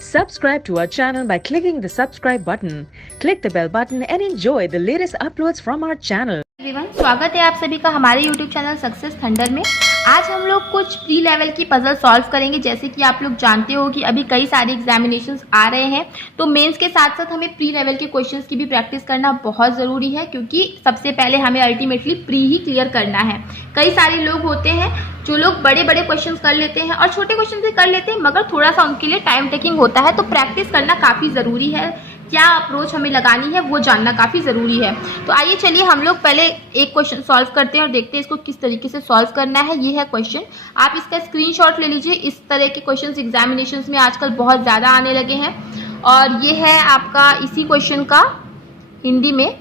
Subscribe to our channel by clicking the subscribe button. Click the bell button and enjoy the latest uploads from our channel. Everyone, स्वागत है आप सभी का हमारे YouTube channel success thunder में। आज हम लोग कुछ प्री लेवल की पजल सॉल्व करेंगे। जैसे कि आप लोग जानते हो कि अभी कई सारे एग्जामिनेशंस आ रहे हैं, तो मेंस के साथ साथ हमें प्री लेवल के क्वेश्चंस की भी प्रैक्टिस करना बहुत ज़रूरी है, क्योंकि सबसे पहले हमें अल्टीमेटली प्री ही क्लियर करना है। कई सारे लोग होते हैं जो लोग बड़े बड़े क्वेश्चन कर लेते हैं और छोटे क्वेश्चन भी कर लेते हैं, मगर थोड़ा सा उनके लिए टाइम टेकिंग होता है। तो प्रैक्टिस करना काफ़ी ज़रूरी है, क्या अप्रोच हमें लगानी है वो जानना काफ़ी ज़रूरी है। तो आइए चलिए हम लोग पहले एक क्वेश्चन सॉल्व करते हैं और देखते हैं इसको किस तरीके से सॉल्व करना है। ये है क्वेश्चन, आप इसका स्क्रीनशॉट ले लीजिए। इस तरह के क्वेश्चंस एग्जामिनेशंस में आजकल बहुत ज़्यादा आने लगे हैं और ये है आपका इसी क्वेश्चन का हिंदी में,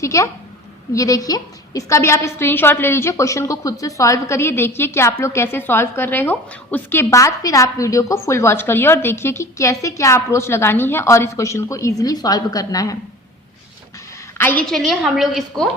ठीक है। ये देखिए, इसका भी आप स्क्रीनशॉट ले लीजिए, क्वेश्चन को खुद से सॉल्व करिए, देखिए कि आप लोग कैसे सॉल्व कर रहे हो। उसके बाद फिर आप वीडियो को फुल वॉच करिए और देखिए कि कैसे क्या अप्रोच लगानी है और इस क्वेश्चन को इजीली सॉल्व करना है। आइए चलिए हम लोग इसको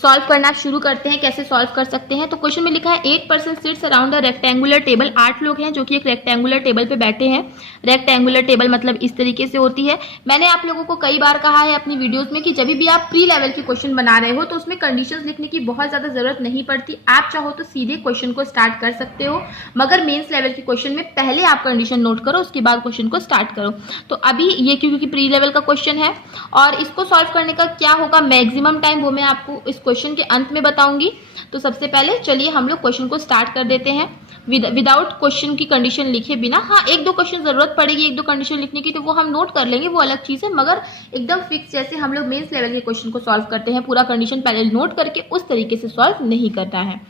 सॉल्व करना शुरू करते हैं। कैसे सॉल्व कर सकते हैं, तो क्वेश्चन में लिखा है 8 person seats around a rectangular table. 8 लोग हैं जो कि एक रेक्टेंगुलर टेबल पे बैठे हैं। रेक्टेंगुलर टेबल मतलब इस तरीके से होती है। मैंने आप लोगों को कई बार कहा है अपनी वीडियोस में कि जब भी आप प्री लेवल के क्वेश्चन बना रहे हो तो उसमें कंडीशंस लिखने की बहुत ज्यादा जरूरत नहीं पड़ती। आप चाहो तो सीधे क्वेश्चन को स्टार्ट कर सकते हो, मगर मेन्स लेवल के क्वेश्चन में पहले आप कंडीशन नोट करो, उसके बाद क्वेश्चन को स्टार्ट करो। तो अभी ये क्योंकि प्री लेवल का क्वेश्चन है और इसको सॉल्व करने का क्या होगा मैक्सिमम टाइम, वो मैं आपको इस क्वेश्चन के अंत में बताऊंगी। तो सबसे पहले चलिए हम लोग क्वेश्चन को स्टार्ट कर देते हैं विदाउट क्वेश्चन की कंडीशन लिखे बिना। हाँ, एक दो क्वेश्चन जरूरत पड़ेगी एक दो कंडीशन लिखने की, तो वो हम नोट कर लेंगे, वो अलग चीज है, मगर एकदम फिक्स जैसे हम लोग मेंस लेवल के क्वेश्चन को सॉल्व करते हैं पूरा कंडीशन पहले नोट करके, उस तरीके से सॉल्व नहीं करना है।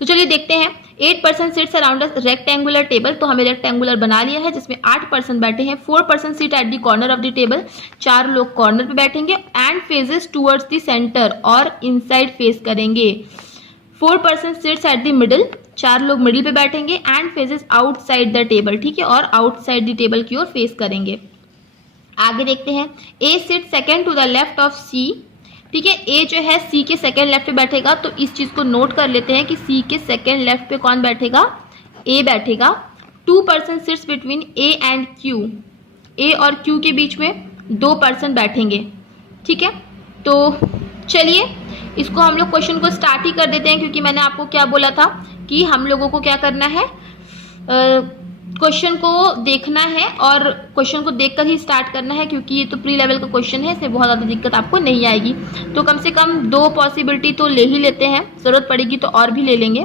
तो चलिए देखते हैं। 8 person seats around a rectangular table, तो हमें रेक्टेंगुलर बना लिया है जिसमें 8 पर्सन बैठे हैं। 4 person sit at the corner of the table, 4 लोग कॉर्नर पे बैठेंगे। And phases towards the centre, और इनसाइड फेस करेंगे। 4 person seats at the middle, 4 लोग मिडिल पे बैठेंगे। And phases outside the table, ठीक है, और आउटसाइड द टेबल की ओर फेस करेंगे। आगे देखते हैं। A sit second to the left of C, ठीक है, ए जो है सी के सेकेंड लेफ्ट पे बैठेगा। तो इस चीज को नोट कर लेते हैं कि सी के सेकेंड लेफ्ट पे कौन बैठेगा, ए बैठेगा। 2 person sits between A and Q, A और क्यू के बीच में 2 पर्सन बैठेंगे, ठीक है। तो चलिए इसको हम लोग क्वेश्चन को स्टार्ट ही कर देते हैं, क्योंकि मैंने आपको क्या बोला था कि हम लोगों को क्या करना है, क्वेश्चन को देखना है और क्वेश्चन को देखकर ही स्टार्ट करना है, क्योंकि ये तो प्री लेवल का क्वेश्चन है, इसमें बहुत ज़्यादा दिक्कत आपको नहीं आएगी। तो कम से कम 2 पॉसिबिलिटी तो ले ही लेते हैं, ज़रूरत पड़ेगी तो और भी ले लेंगे,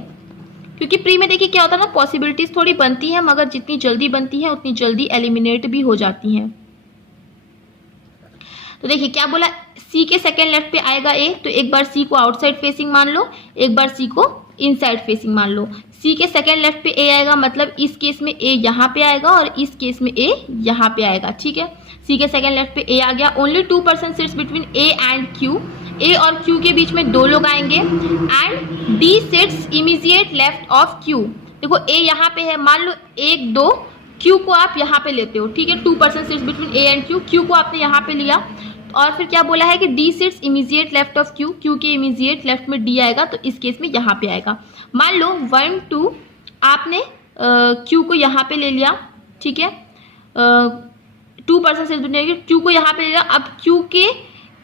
क्योंकि प्री में देखिए क्या होता है ना, पॉसिबिलिटीज थोड़ी बनती हैं, मगर जितनी जल्दी बनती है उतनी जल्दी एलिमिनेट भी हो जाती हैं। तो देखिए क्या बोला, सी के सेकेंड लेफ्ट पे आएगा ए, तो एक बार सी को आउटसाइड फेसिंग मान लो, एक बार सी को इनसाइड फेसिंग मान लो। सी के सेकेंड लेफ्ट पे ए आएगा, मतलब इस केस में ए यहाँ पे आएगा और इस केस में ए यहाँ पे आएगा, ठीक है। सी के सेकेंड लेफ्ट पे ए आ गया। Only 2 person sits between A and Q, A और क्यू के बीच में 2 लोग आएंगे। And D sits immediate left of Q, देखो ए यहाँ पे है, मान लो 1 2, क्यू को आप यहाँ पे लेते हो, ठीक है। 2 person sits between A and Q, Q को आपने यहाँ पे लिया। और फिर क्या बोला है कि D sits immediate left of Q, Q के इमीडिएट लेफ्ट में डी आएगा, तो इस केस में यहाँ पे आएगा। मान लो 1 2 आपने क्यू को यहाँ पे ले लिया, ठीक है। 2 पर्सन सिट्स बिटवीन क्यू को यहाँ पे ले लिया। अब क्यू के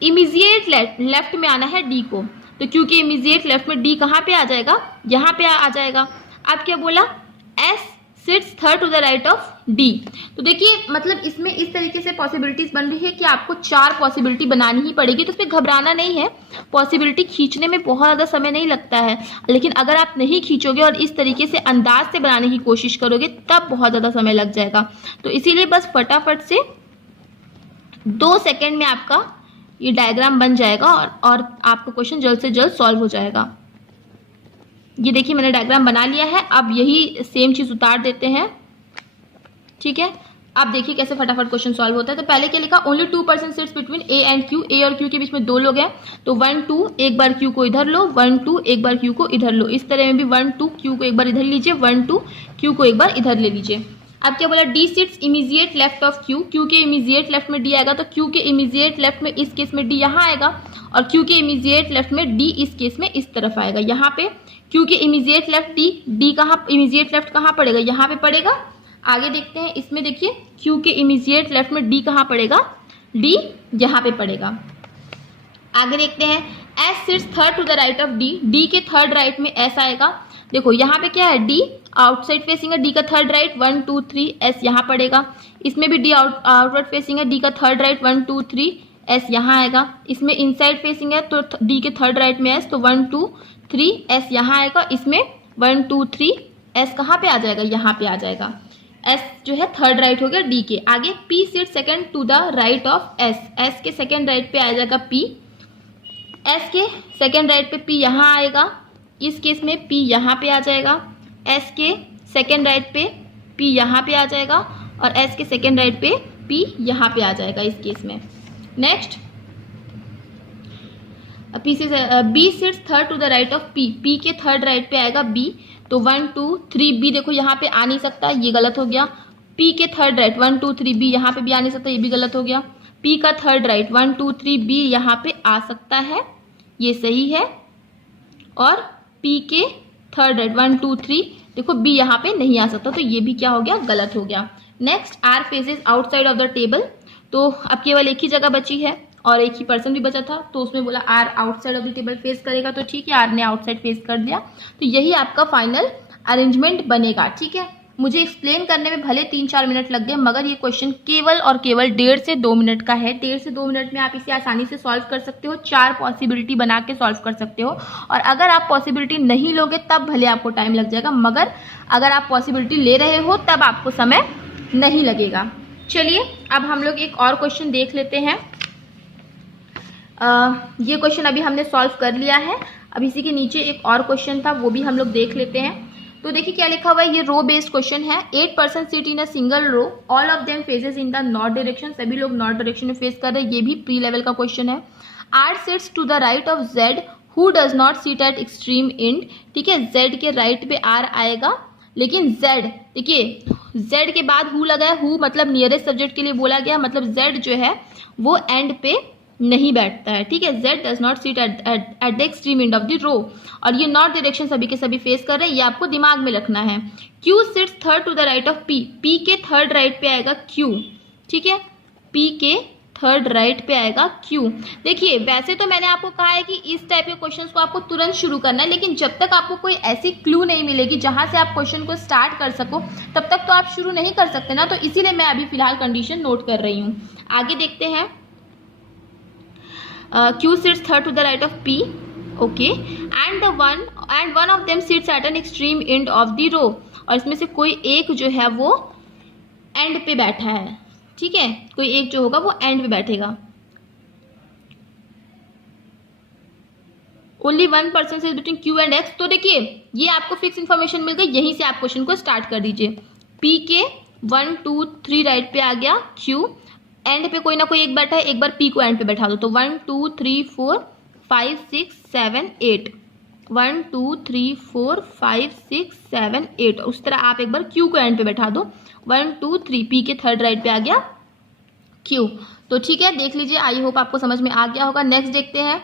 इमीडिएट लेफ्ट में आना है डी को, तो क्यू के इमीडिएट लेफ्ट में डी कहाँ पे आ जाएगा, यहाँ पे आ जाएगा। अब क्या बोला, S sits third to the right of D. तो देखिए मतलब इसमें इस तरीके से पॉसिबिलिटीज बन रही है कि आपको 4 पॉसिबिलिटी बनानी ही पड़ेगी, तो इसमें घबराना नहीं है। पॉसिबिलिटी खींचने में बहुत ज़्यादा समय नहीं लगता है, लेकिन अगर आप नहीं खींचोगे और इस तरीके से अंदाज से बनाने की कोशिश करोगे तब बहुत ज़्यादा समय लग जाएगा। तो इसीलिए बस फटाफट से 2 सेकेंड में आपका ये डायग्राम बन जाएगा और आपका क्वेश्चन जल्द से जल्द सॉल्व हो जाएगा। ये देखिए मैंने डायग्राम बना लिया है, अब यही सेम चीज उतार देते हैं, ठीक है। अब देखिए कैसे फटाफट क्वेश्चन सॉल्व होता है। तो पहले क्या लिखा, only 2 person sits between A and Q, A और क्यू के बीच में 2 लोग हैं, तो 1 2 एक बार क्यू को इधर लो, 1 2 एक बार क्यू को इधर लो। इस तरह में भी 1 2 क्यू को एक बार इधर लीजिए, 1 2 क्यू को एक बार इधर ले लीजिए। अब क्या बोला, D sits immediate left of Q, Q के इमीजिएट लेफ्ट में डी आएगा, तो क्यू के इमीजिएट लेफ्ट में इस केस में डी यहाँ आएगा, और क्यू के इमीजिएट लेफ्ट में डी इस केस में इस तरफ आएगा। यहाँ पे क्यू के इमीजिएट लेफ्ट डी, डी कहाँ इमीजिएट लेफ्ट कहाँ पड़ेगा, यहाँ पे पड़ेगा। आगे देखते हैं, इसमें देखिए क्यू के इमीजिएट लेफ्ट में डी कहाँ पड़ेगा, डी यहाँ पे पड़ेगा। आगे देखते हैं, S sits third to the right of D, D के थर्ड राइट में एस आएगा। देखो यहाँ पे क्या है, डी आउटसाइड फेसिंग है, डी का थर्ड राइट 1 2 3 एस यहाँ पड़ेगा। इसमें भी डी आउटवर्ड फेसिंग है, डी का थर्ड राइट 1 2 3 एस यहाँ आएगा। इसमें इनसाइड फेसिंग है तो डी के थर्ड राइट में एस, तो 1 2 3 एस यहाँ आएगा। इसमें 1 2 3 एस कहाँ पे आ जाएगा, यहाँ पे आ जाएगा। एस जो है थर्ड राइट हो गया डी के। आगे P sit second to the right of S, S के सेकेंड राइट पे आ जाएगा पी, एस के सेकेंड राइट पे पी यहाँ आएगा। इस केस में पी यहाँ पे आ जाएगा, एस के सेकेंड राइट पे पी यहाँ पे आ जाएगा, और एस के सेकेंड राइट पे पी यहाँ पे आ जाएगा इस केस में। नेक्स्ट पी से B sits third to the right of P, P के थर्ड राइट पे आएगा बी, तो 1 2 3 बी देखो यहाँ पे आ नहीं सकता, ये गलत हो गया। पी के थर्ड राइट 1 2 3 बी यहाँ पे भी आ नहीं सकता, ये भी गलत हो गया। पी का थर्ड राइट 1 2 3 बी यहाँ पे आ सकता है, ये सही है। और पी के थर्ड राइट 1 2 3 देखो बी यहाँ पे नहीं आ सकता, तो ये भी क्या हो गया, गलत हो गया। Next R faces outside of the table, तो अब केवल एक ही जगह बची है और एक ही पर्सन भी बचा था, तो उसमें बोला R outside of the table face करेगा, तो ठीक है आर ने आउटसाइड फेस कर दिया। तो यही आपका फाइनल अरेंजमेंट बनेगा। ठीक है, मुझे एक्सप्लेन करने में भले 3-4 मिनट लग गए, मगर ये क्वेश्चन केवल और केवल 1.5 से 2 मिनट का है। 1.5 से 2 मिनट में आप इसे आसानी से सॉल्व कर सकते हो, 4 पॉसिबिलिटी बना के सॉल्व कर सकते हो। और अगर आप पॉसिबिलिटी नहीं लोगे तब भले आपको टाइम लग जाएगा, मगर अगर आप पॉसिबिलिटी ले रहे हो तब आपको समय नहीं लगेगा। चलिए अब हम लोग एक और क्वेश्चन देख लेते हैं। ये क्वेश्चन अभी हमने सॉल्व कर लिया है। अब इसी के नीचे एक और क्वेश्चन था, वो भी हम लोग देख लेते हैं। तो देखिए क्या लिखा हुआ है, ये रो बेस्ड क्वेश्चन है। 8 person seat in a single row, all of them faces in the north direction, सभी लोग नॉर्थ डायरेक्शन में फेस कर रहे हैं। ये भी प्री लेवल का क्वेश्चन है। R sits to the right of Z who does not seat at extreme end, ठीक है, जेड के राइट पे आर आएगा, लेकिन जेड देखिए जेड के बाद हु लगा है, हु मतलब नियरेस्ट सब्जेक्ट के लिए बोला गया, मतलब जेड जो है वो एंड पे नहीं बैठता है। ठीक है, Z does not seat at the extreme end of the row, और ये नॉर्थ डायरेक्शन सभी के सभी फेस कर रहे हैं, ये आपको दिमाग में रखना है। Q sits third to the right of P, P के थर्ड राइट पे आएगा क्यू। ठीक है, पी के थर्ड राइट पे आएगा क्यू। देखिए वैसे तो मैंने आपको कहा है कि इस टाइप के क्वेश्चंस को आपको तुरंत शुरू करना है, लेकिन जब तक आपको कोई ऐसी क्लू नहीं मिलेगी जहां से आप क्वेश्चन को स्टार्ट कर सको, तब तक तो आप शुरू नहीं कर सकते ना। तो इसीलिए मैं अभी फिलहाल कंडीशन नोट कर रही हूँ। आगे देखते हैं। Q sits third to the right of P, okay, and one of them sits at an extreme end of the row, और इसमें से कोई एक जो है वो एंड पे बैठा है। ठीक है, कोई एक जो होगा वो एंड पे बैठेगा। Only one person sits between Q and X, तो देखिए ये आपको फिक्स इन्फॉर्मेशन मिल गई, यहीं से आप क्वेश्चन को स्टार्ट कर दीजिए। P के 1 2 3 राइट पे आ गया Q, एंड पे कोई ना कोई एक बैठा है, एक बार पी को एंड पे बैठा दो, तो 1 2 3 4 5 6 7 8, 1 2 3 4 5 6 7 8, उस तरह आप एक बार क्यू को एंड पे बैठा दो। 1 2 3 पी के थर्ड राइट पे आ गया क्यू। तो ठीक है, देख लीजिए, आई होप आपको समझ में आ गया होगा। नेक्स्ट देखते हैं।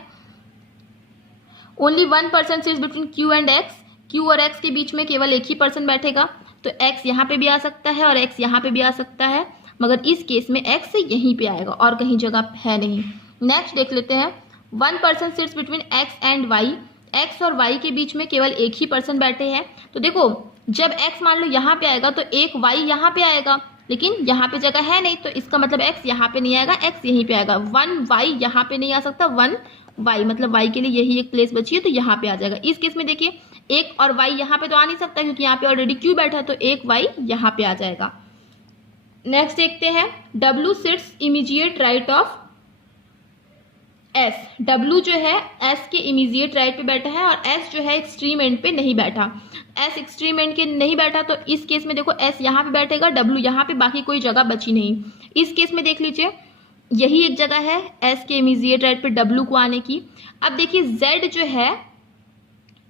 Only one person sits between Q and x, Q और एक्स के बीच में केवल एक ही पर्सन बैठेगा, तो एक्स यहाँ पे भी आ सकता है और एक्स यहाँ पे भी आ सकता है, मगर इस केस में एक्स यहीं पे आएगा और कहीं जगह है नहीं। नेक्स्ट देख लेते हैं। 1 person sits between X and Y, X और वाई के बीच में केवल एक ही पर्सन बैठे हैं, तो देखो जब एक्स मान लो यहाँ पे आएगा तो एक वाई यहाँ पे आएगा, लेकिन यहाँ पे जगह है नहीं, तो इसका मतलब एक्स यहाँ पे नहीं आएगा, एक्स यहीं पे आएगा। 1 वाई यहाँ पे नहीं आ सकता, 1 वाई मतलब वाई के लिए यही एक प्लेस बची है, तो यहाँ पे आ जाएगा। इस केस में देखिए एक और वाई यहाँ पे तो आ नहीं सकता, क्योंकि यहाँ पे ऑलरेडी क्यू बैठा है, तो एक वाई यहाँ पे आ जाएगा। नेक्स्ट देखते हैं। W sits immediate right of S, W जो है S के इमीजिएट राइट पे बैठा है और S जो है एक्सट्रीम एंड पे नहीं बैठा। S एक्सट्रीम एंड के नहीं बैठा, तो इस केस में देखो S यहाँ पे बैठेगा, W यहाँ पे, बाकी कोई जगह बची नहीं। इस केस में देख लीजिए यही एक जगह है S के इमीजिएट राइट पे W को आने की। अब देखिए Z जो है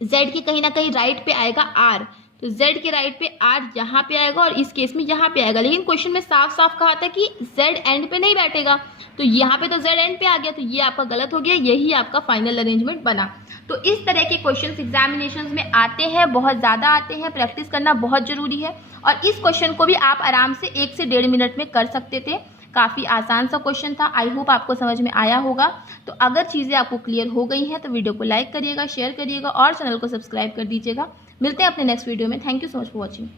Z के कहीं ना कहीं राइट पे आएगा R, तो Z के राइट पे R यहाँ पे आएगा और इस केस में यहाँ पे आएगा, लेकिन क्वेश्चन में साफ साफ कहा था कि Z एंड पे नहीं बैठेगा, तो यहाँ पे तो Z एंड पे आ गया, तो ये आपका गलत हो गया, यही आपका फाइनल अरेंजमेंट बना। तो इस तरह के क्वेश्चंस एग्जामिनेशंस में आते हैं, बहुत ज़्यादा आते हैं, प्रैक्टिस करना बहुत ज़रूरी है। और इस क्वेश्चन को भी आप आराम से 1 से 1.5 मिनट में कर सकते थे, काफ़ी आसान सा क्वेश्चन था। आई होप आपको समझ में आया होगा। तो अगर चीज़ें आपको क्लियर हो गई हैं तो वीडियो को लाइक करिएगा, शेयर करिएगा और चैनल को सब्सक्राइब कर दीजिएगा। मिलते हैं अपने नेक्स्ट वीडियो में। Thank you so much for watching.